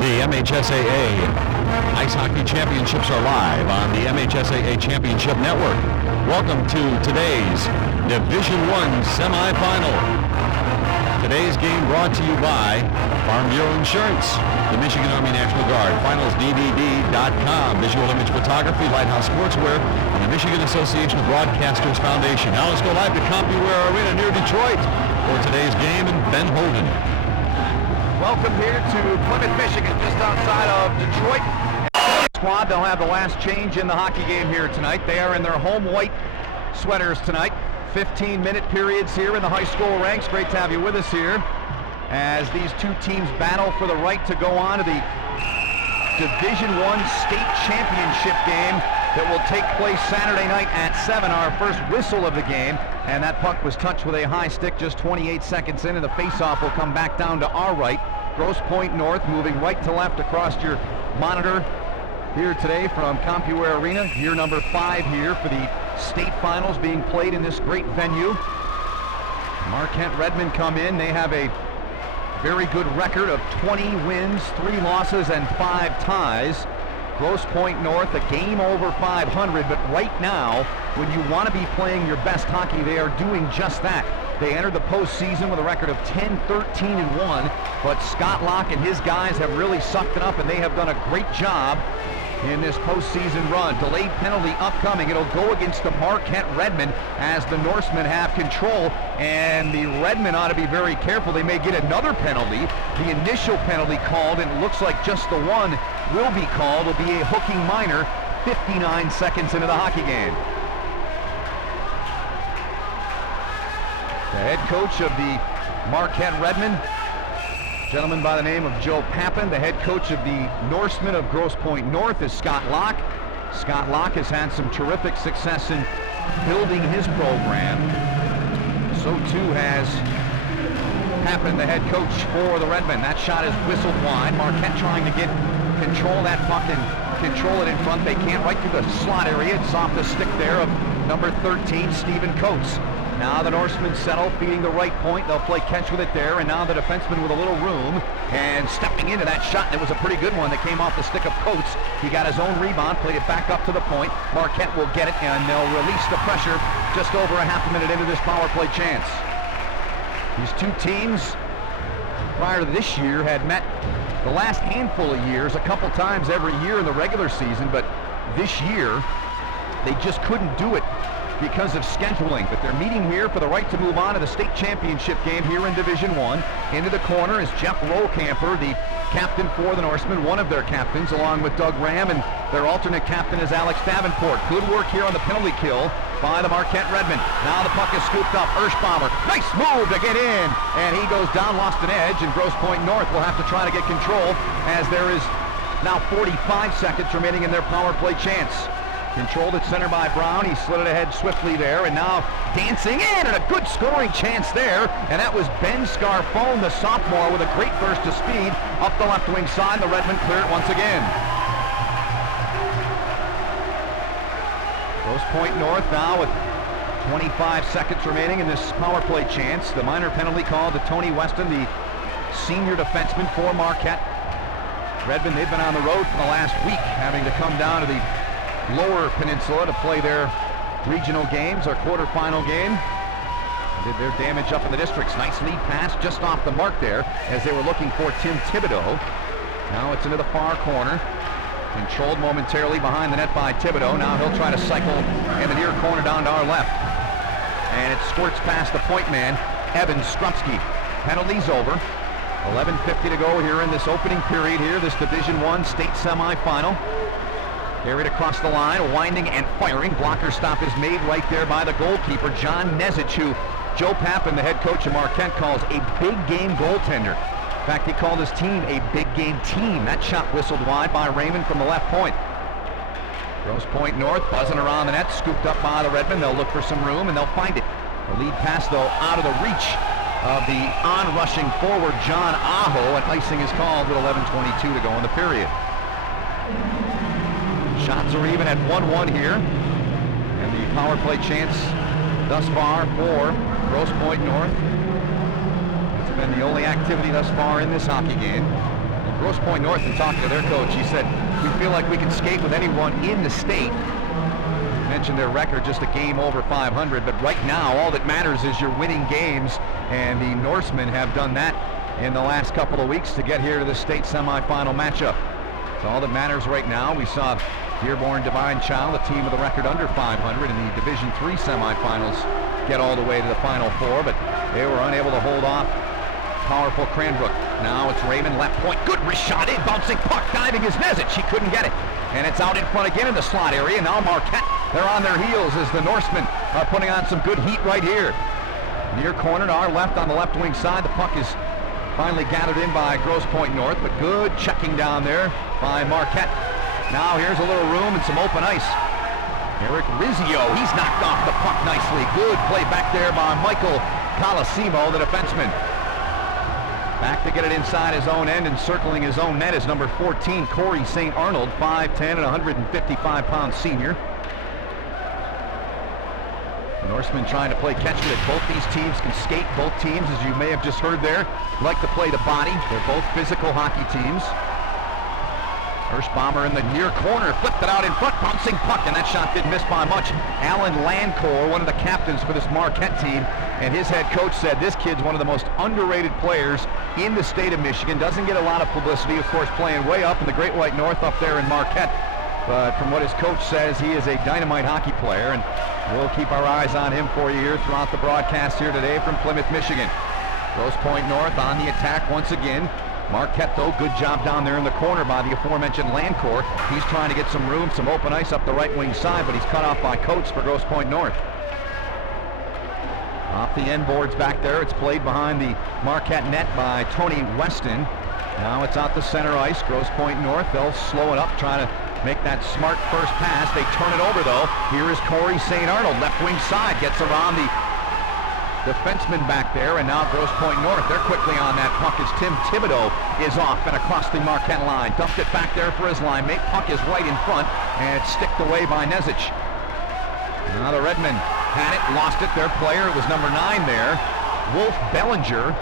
The MHSAA Ice Hockey Championships are live on the MHSAA Championship Network. Welcome to today's Division I semifinal. Today's game brought to you by Farm Bureau Insurance, the Michigan Army National Guard, finalsdvd.com, visual image photography, Lighthouse Sportswear, and the Michigan Association of Broadcasters Foundation. Now let's go live to CompuWare Arena near Detroit for today's game in Ben Holden. Welcome here to Plymouth, Michigan, just outside of Detroit. Squad, they'll have the last change in the hockey game here tonight. They are in their home white sweaters tonight. 15-minute periods here in the high school ranks. Great to have you with us here as these two teams battle for the right to go on to the Division I state championship game that will take place Saturday night at 7, our first whistle of the game. And that puck was touched with a high stick just 28 seconds in, and the faceoff will come back down to our right. Grosse Pointe North moving right to left across your monitor here today from CompuWare Arena. Year number 5 here for the state finals being played in this great venue. Marquette Redmond come in. They have a very good record of 20 wins, 3 losses, and 5 ties. Grosse Pointe North, a game over 500, but right now, when you want to be playing your best hockey, they are doing just that. They entered the postseason with a record of 10-13-1, but Scott Locke and his guys have really sucked it up, and they have done a great job in this postseason run. Delayed penalty upcoming. It'll go against the Marquette Redmond as the Norsemen have control, and the Redmen ought to be very careful. They may get another penalty. The initial penalty called, and it looks like just the one will be called. Will be a hooking minor 59 seconds into the hockey game. The head coach of the Marquette Redmond, gentleman by the name of Joe Pappin. The head coach of the Norsemen of Grosse Pointe North is Scott Locke. Scott Locke has had some terrific success in building his program. So too has Pappin, the head coach for the Redmen. That shot is whistled wide. Marquette trying to get control of that puck and control it in front. They can't, right through the slot area. It's off the stick there of number 13, Stephen Coates. Now the Norsemen settle, feeding the right point. They'll play catch with it there, and now the defenseman with a little room and stepping into that shot. And it was a pretty good one that came off the stick of Coates. He got his own rebound, played it back up to the point. Marquette will get it, and they'll release the pressure just over a half a minute into this power play chance. These two teams, prior to this year, had met the last handful of years a couple times every year in the regular season, but this year they just couldn't do it because of scheduling. But they're meeting here for the right to move on to the state championship game here in Division I. Into the corner is Jeff Rollcamper, the captain for the Norsemen, one of their captains, along with Doug Ram, and their alternate captain is Alex Davenport. Good work here on the penalty kill by the Marquette Redmond. Now the puck is scooped up. Erschbaumer, nice move to get in, and he goes down, lost an edge, and Grosse Pointe North will have to try to get control as there is now 45 seconds remaining in their power play chance. Controlled at center by Brown. He slid it ahead swiftly there, and now dancing in, and a good scoring chance there. And that was Ben Scarfone, the sophomore, with a great burst of speed up the left wing side. The Redmen clear it once again. Grosse Pointe North now with 25 seconds remaining in this power play chance. The minor penalty called to Tony Weston, the senior defenseman for Marquette. Redmond, they've been on the road for the last week, having to come down to the Lower Peninsula to play their regional games, our quarterfinal game. Did their damage up in the districts. Nice lead pass just off the mark there as they were looking for Tim Thibodeau. Now it's into the far corner. Controlled momentarily behind the net by Thibodeau. Now he'll try to cycle in the near corner down to our left. And it squirts past the point man, Evan Strupski. Penalty's over. 11:50 to go here in this opening period here, this Division I state semifinal. Carried across the line, winding and firing. Blocker stop is made right there by the goalkeeper, John Nezich, who Joe Pappin, the head coach of Marquette, calls a big game goaltender. In fact, he called his team a big game team. That shot whistled wide by Raymond from the left point. Grosse Pointe North buzzing around the net, scooped up by the Redmen. They'll look for some room, and they'll find it. The lead pass, though, out of the reach of the on-rushing forward, John Aho, and icing is called with 11:22 to go in the period. Shots are even at 1-1 here. And the power play chance thus far for Grosse Pointe North. It's been the only activity thus far in this hockey game. And Grosse Pointe North, in talking to their coach, he said, we feel like we can skate with anyone in the state. Mentioned their record, just a game over 500, but right now all that matters is you're winning games, and the Norsemen have done that in the last couple of weeks to get here to the state semifinal matchup. It's all that matters right now. We saw Dearborn Divine Child, a team with a record under 500 in the Division III semifinals, get all the way to the Final Four, but they were unable to hold off powerful Cranbrook. Now it's Raymond, left point, good wrist shot in, bouncing puck, diving is Nezich, he couldn't get it. And it's out in front again in the slot area. Now Marquette, they're on their heels as the Norsemen are putting on some good heat right here. Near corner to our left on the left wing side. The puck is finally gathered in by Grosse Pointe North, but good checking down there by Marquette. Now here's a little room and some open ice. Eric Rizzio, he's knocked off the puck nicely. Good play back there by Michael Colosimo, the defenseman. Back to get it inside his own end and circling his own net is number 14, Corey St. Arnold, 5'10" and 155-pound senior. The Norsemen trying to play catch with it. Both these teams can skate. Both teams, as you may have just heard there, like to play the body. They're both physical hockey teams. Hirschbaumer in the near corner, flipped it out in front, bouncing puck, and that shot didn't miss by much. Alan Lancourt, one of the captains for this Marquette team, and his head coach said this kid's one of the most underrated players in the state of Michigan. Doesn't get a lot of publicity, of course, playing way up in the Great White North up there in Marquette. But from what his coach says, he is a dynamite hockey player, and we'll keep our eyes on him for you here throughout the broadcast here today from Plymouth, Michigan. Grosse Pointe North on the attack once again. Marquette, though, good job down there in the corner by the aforementioned Lancourt. He's trying to get some room, some open ice up the right wing side, but he's cut off by Coates for Grosse Pointe North. Off the end boards back there, it's played behind the Marquette net by Tony Weston. Now it's out the center ice. Grosse Pointe North, they'll slow it up, trying to make that smart first pass. They turn it over, though. Here is Corey St. Arnold, left wing side, gets around the defenseman back there, and now Grosse Pointe North, they're quickly on that puck as Tim Thibodeau is off and across the Marquette line. Dumped it back there for his line mate. Puck is right in front, and it's sticked away by Nezich. Now the Redmen had it, lost it. Their player, it was number 9 there, Wolf Bellinger,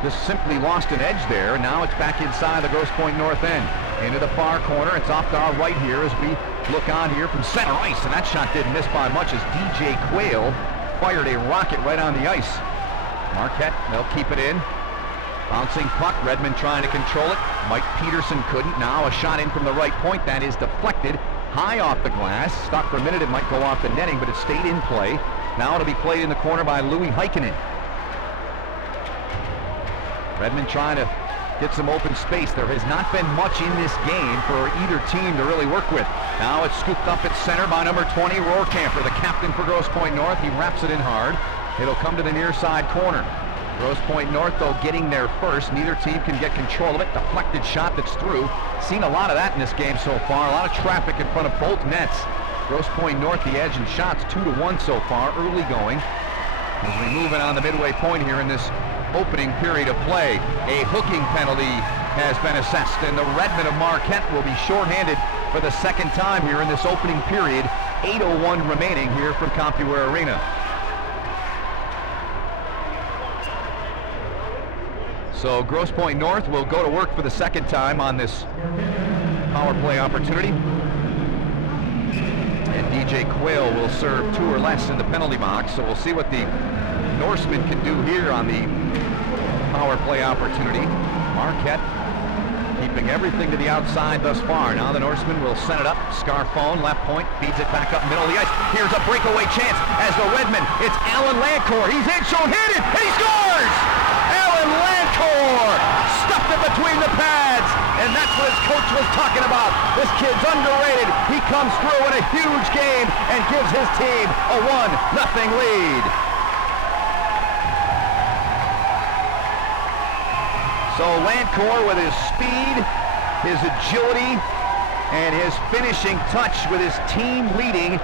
just simply lost an edge there, and now it's back inside the Grosse Pointe North end. Into the far corner, it's off to our right here as we look on here from center ice, and that shot didn't miss by much as DJ Quayle fired a rocket right on the ice. Marquette, they'll keep it in. Bouncing puck, Redmond trying to control it. Mike Peterson couldn't. Now a shot in from the right point. That is deflected high off the glass. Stopped for a minute, it might go off the netting, but it stayed in play. Now it'll be played in the corner by Louis Heikkinen. Redmond trying to get some open space. There has not been much in this game for either team to really work with. Now it's scooped up at center by number 20, Rohrkamper, the captain for Grosse Pointe North. He wraps it in hard. It'll come to the near side corner. Grosse Pointe North, though, getting there first. Neither team can get control of it. Deflected shot that's through. Seen a lot of that in this game so far. A lot of traffic in front of both nets. Grosse Pointe North, the edge in shots, 2-1 so far, early going. As we move in on the midway point here in this opening period of play, a hooking penalty has been assessed, and the Redmen of Marquette will be shorthanded for the second time here in this opening period. 8:01 remaining here from Compuware Arena. So Grosse Pointe North will go to work for the second time on this power play opportunity. And DJ Quayle will serve 2 or less in the penalty box, so we'll see what the Norsemen can do here on the power play opportunity. Marquette keeping everything to the outside thus far. Now the Norsemen will send it up. Scarfone, left point, feeds it back up middle of the ice. Here's a breakaway chance as the Redmen. It's Alan Lancourt. He's in, short-handed, and he scores! Alan Lancourt stuffed it between the pads, and that's what his coach was talking about. This kid's underrated. He comes through in a huge game and gives his team a 1-0 lead. So Lancourt with his speed, his agility, and his finishing touch with his team-leading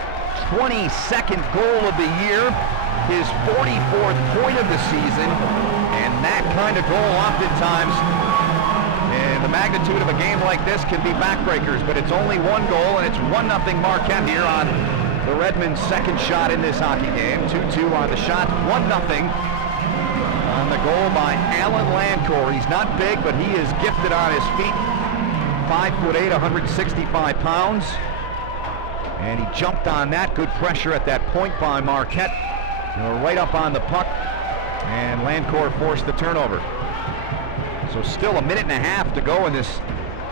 22nd goal of the year, his 44th point of the season, and that kind of goal oftentimes, and the magnitude of a game like this can be backbreakers, but it's only 1 goal, and it's 1-0 Marquette here on the Redmond's second shot in this hockey game. 2-2 on the shot, 1-0 on the goal by Alan Lancourt. He's not big, but he is gifted on his feet. 5'8", 165 pounds. And he jumped on that. Good pressure at that point by Marquette. They were right up on the puck, and Lancourt forced the turnover. So still a minute and a half to go in this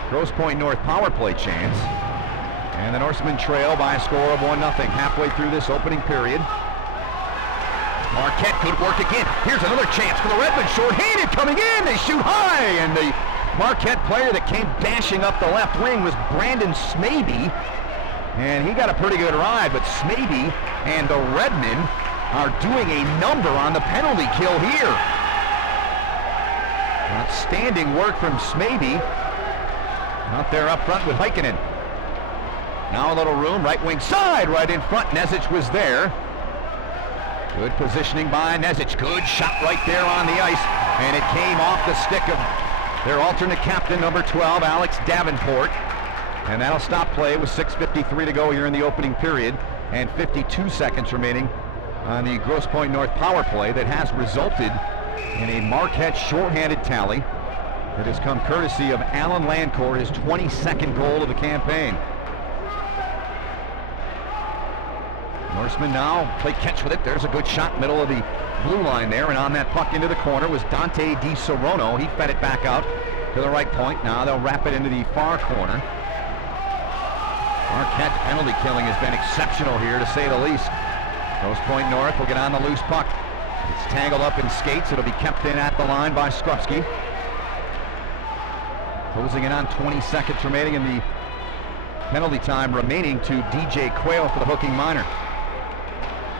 Grosse Pointe North power play chance. And the Norsemen trail by a score of 1-0 halfway through this opening period. Marquette could work again. Here's another chance for the Redmen. Short-handed coming in. They shoot high, and the Marquette player that came dashing up the left wing was Brandon Smaby. And he got a pretty good ride, but Smaby and the Redmen are doing a number on the penalty kill here. Outstanding work from Smaby out there up front with Heikkinen. Now a little room, right wing side, right in front. Nezic was there. Good positioning by Nezic. Good shot right there on the ice, and it came off the stick of their alternate captain, number 12, Alex Davenport. And that'll stop play with 6:53 to go here in the opening period and 52 seconds remaining on the Grosse Pointe North power play that has resulted in a Marquette shorthanded tally that has come courtesy of Alan Lancourt, his 22nd goal of the campaign. Norsemen now play catch with it. There's a good shot, middle of the blue line there, and on that puck into the corner was Dante Di Serono. He fed it back out to the right point. Now they'll wrap it into the far corner. Marquette penalty killing has been exceptional here, to say the least. Grosse Pointe North will get on the loose puck. It's tangled up in skates. It'll be kept in at the line by Skrupski. Closing in on 20 seconds remaining in the penalty time remaining to DJ Quayle for the hooking minor.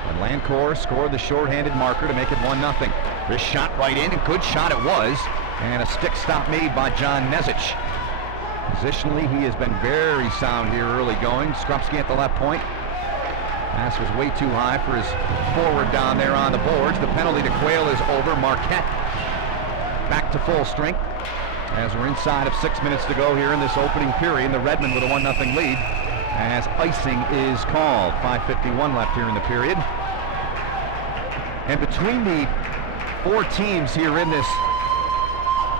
And Lancourt scored the shorthanded marker to make it 1-0. This shot right in, a good shot it was, and a stick stop made by John Nezic. Positionally, he has been very sound here early going. Skrupski at the left point. Pass was way too high for his forward down there on the boards. The penalty to Quayle is over. Marquette back to full strength as we're inside of 6 minutes to go here in this opening period. The Redmen with a 1-0 lead as icing is called. 5:51 left here in the period. And between the four teams here in this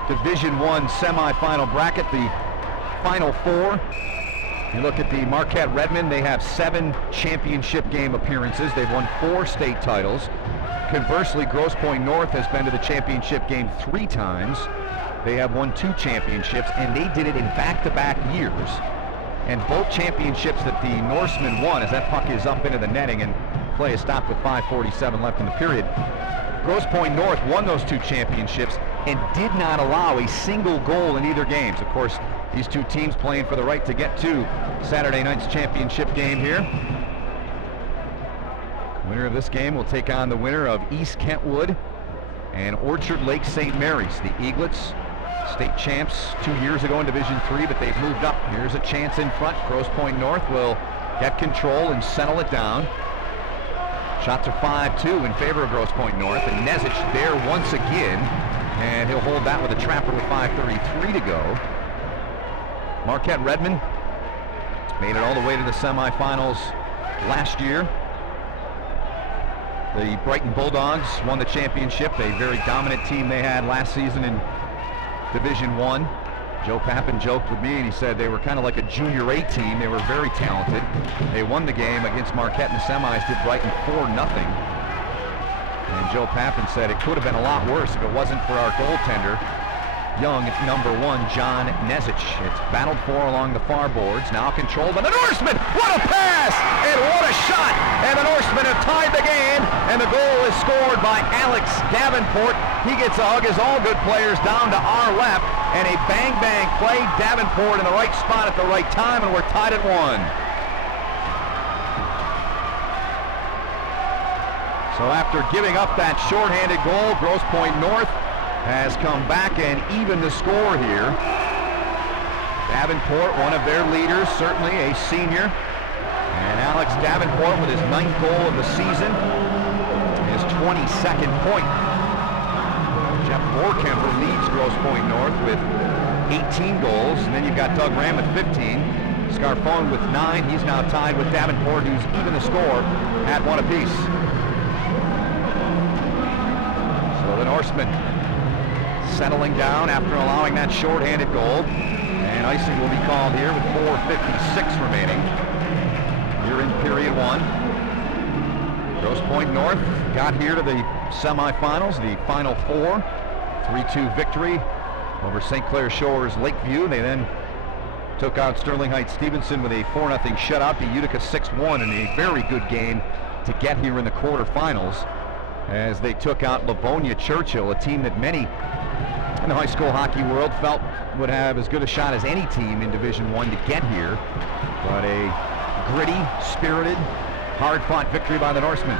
Division I semifinal bracket, the Final Four, you look at the Marquette Redmen, they have 7 championship game appearances. They've won 4 state titles. Conversely, Grosse Pointe North has been to the championship game 3 times. They have won 2 championships, and they did it in back-to-back years. And both championships that the Norsemen won, as that puck is up into the netting and play is stopped with 5:47 left in the period. Grosse Pointe North won those 2 championships and did not allow a single goal in either games. Of course, these 2 teams playing for the right to get to Saturday night's championship game here. Winner of this game will take on the winner of East Kentwood and Orchard Lake St. Mary's. The Eaglets, state champs 2 years ago in Division III, but they've moved up. Here's a chance in front. Grosse Pointe North will get control and settle it down. Shots are 5-2 in favor of Grosse Pointe North, and Nezic there once again, and he'll hold that with a trapper with 5:33 to go. Marquette Redmen made it all the way to the semifinals last year. The Brighton Bulldogs won the championship, a very dominant team they had last season in Division I. Joe Pappin joked with me and he said they were kind of like a junior A team. They were very talented. They won the game against Marquette in the semis, did Brighton 4-0. And Joe Pappin said it could have been a lot worse if it wasn't for our goaltender, young number 1 John Nezic. It's battled for along the far boards, now controlled by the Norsemen. What a pass and what a shot! And the Norsemen have tied the game, and the goal is scored by Alex Davenport. He gets a hug as all good players down to our left, and a bang-bang play. Davenport in the right spot at the right time, and we're tied at 1. So after giving up that shorthanded goal, Grosse Pointe North has come back and evened the score here. Davenport, one of their leaders, certainly a senior. And Alex Davenport with his 9th goal of the season, his 22nd point. Jeff Moorkemper leads Grosse Pointe North with 18 goals, and then you've got Doug Ram with 15. Scarfone with 9. He's now tied with Davenport, who's even the score at 1 apiece. So the Norsemen settling down after allowing that shorthanded goal. And icing will be called here with 4:56 remaining here in period 1. Grosse Pointe North got here to the semifinals, the Final Four. 3-2 victory over St. Clair Shores Lakeview. They then took out Sterling Heights Stevenson with a 4-0 shutout, beat Utica 6-1 in a very good game to get here in the quarterfinals as they took out Livonia Churchill, a team that many in the high school hockey world felt would have as good a shot as any team in Division I to get here. But a gritty, spirited, hard-fought victory by the Norsemen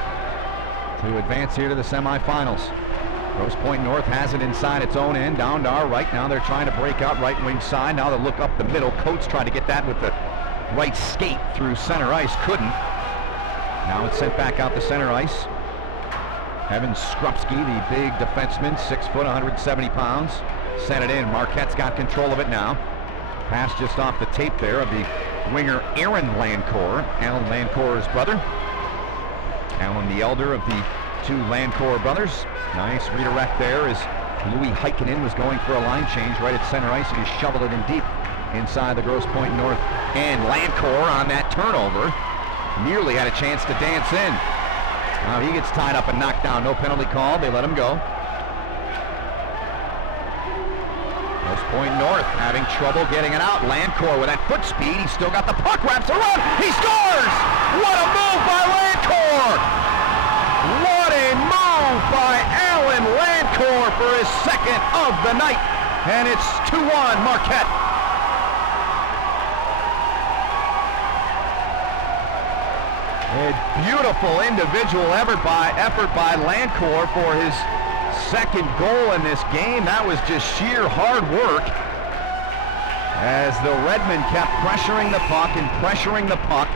to advance here to the semifinals. Grosse Pointe North has it inside its own end, down to our right. Now they're trying to break out right wing side. Now they look up the middle. Coates tried to get that with the right skate through center ice. Couldn't. Now it's sent back out to center ice. Evan Skrupski, the big defenseman, 6 foot, 170 pounds, sent it in. Marquette's got control of it now. Pass just off the tape there of the winger Aaron Lancourt, Alan Lancourt's brother. Alan, the elder of the 2 Lancourt brothers. Nice redirect there as Louis Heikkinen was going for a line change right at center ice. He just shoveled it in deep inside the Grosse Pointe North end. Lancourt on that turnover nearly had a chance to dance in. Now he gets tied up and knocked down. No penalty called. They let him go. Grosse Pointe North having trouble getting it out. Lancourt with that foot speed. He's still got the puck. Wraps around. He scores! What a move by Lancourt! What a move by Alan Lancourt for his second of the night. And it's 2-1 Marquette. A beautiful individual effort by Lancourt for his second goal in this game. That was just sheer hard work as the Redmen kept pressuring the puck and pressuring the puck.